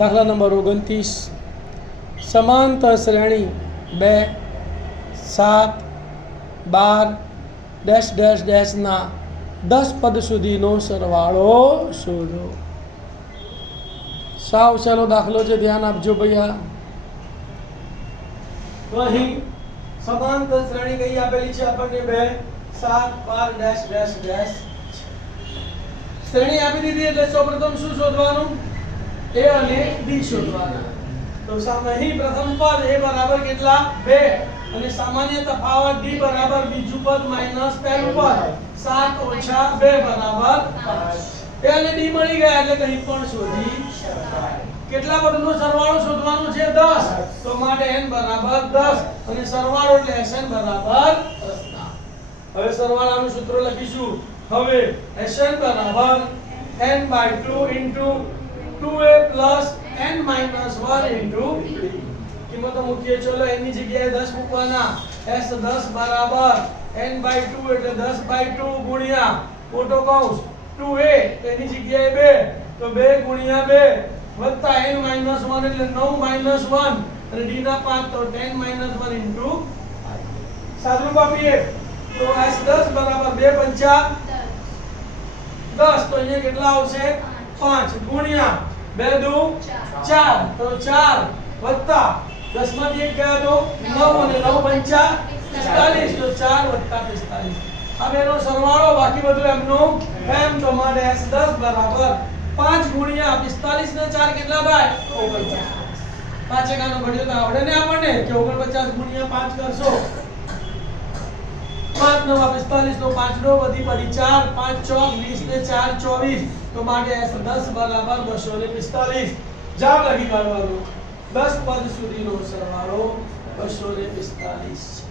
દાખલા નંબર ઓગણત્રીસ. સમાંતર શ્રેણી બે, સાત, બાર, ડેશ ડેશ, ડેશના દસ પદ સુધીનો સરવાળો શોધો. સાવ સહેલો દાખલો છે, ધ્યાન આપજો ભૈયા. તો અહીં શ્રેણી કઈ આપેલી છે આપણને બે, સાત, બાર, ડેશ ડેશ ડેશ. શ્રેણી આપી દીધી એટલે સૌપ્રથમ શું શોધવાનું? એ અને બી શોધવાના. તો સામે અહીં પ્રથમ પદ એ બરાબર કેટલા? બે. અને સામાન્ય તફાવત ડી બરાબર બીજું પદ માઇનસ પહેલું પદ. સાત ઓછા બે બરાબર પાંચ. એ અને ડી મળી ગયા એટલે કંઈ પણ શોધી શકાય. કેટલા પદનો સરવાળો શોધવાનો છે? 10 તો માટે n બરાબર 10 અને સરવાળો એટલે sn બરાબર 10 હવે સરવાળાનું સૂત્ર લખીશું. હવે sn બરાબર n by 2 into 2a plus n minus 1 into b કિંમતો મૂકીએ ચલો n ની જગ્યાએ 10 મૂકવાના. s 10 બરાબર n by 2 એટલે 10 by 2 ગુણ્યા મોટો કૌંસ. 2a એની જગ્યાએ 2 તો 2 ગુણ્યા 2 વત્તા n minus 1 એટલે 9 minus 1 અને d ના 5 તો 10 minus 1 into સાદું આપીએ તો s 10 બરાબર 2 પંચા 10 તો અહીંયા કેટલા આવશે? 5 ગુણ્યા 2 દુ ચાર. તો ચાર વત્તા દસમાંથી એક ગયા તો નવ અને નવ પંચા 45 તો ચાર વત્તા 45 હવે એનો સરવાળો, બાકી બધું એમનું એમ તો મારે એસ દસ બરાબર પાંચ ગુણ્યા 45 ને ચાર કેટલા ભાઈ? ઓગણપચાસ. પાંચ એકાનો ઘડ્યો તો આવડે ને આપણને કે 49 ગુણ્યા પાંચ કરશો? નવા પિસ્તાલીસ નો નો વધી પડી ચાર, પાંચ, ચોક, વીસ ને ચાર, ચોવીસ. તો માટે બસો ને પિસ્તાલીસ. જામ લખી કાઢવાનો દસ પદ સુધીનો સરવાળો બસો ને પિસ્તાલીસ.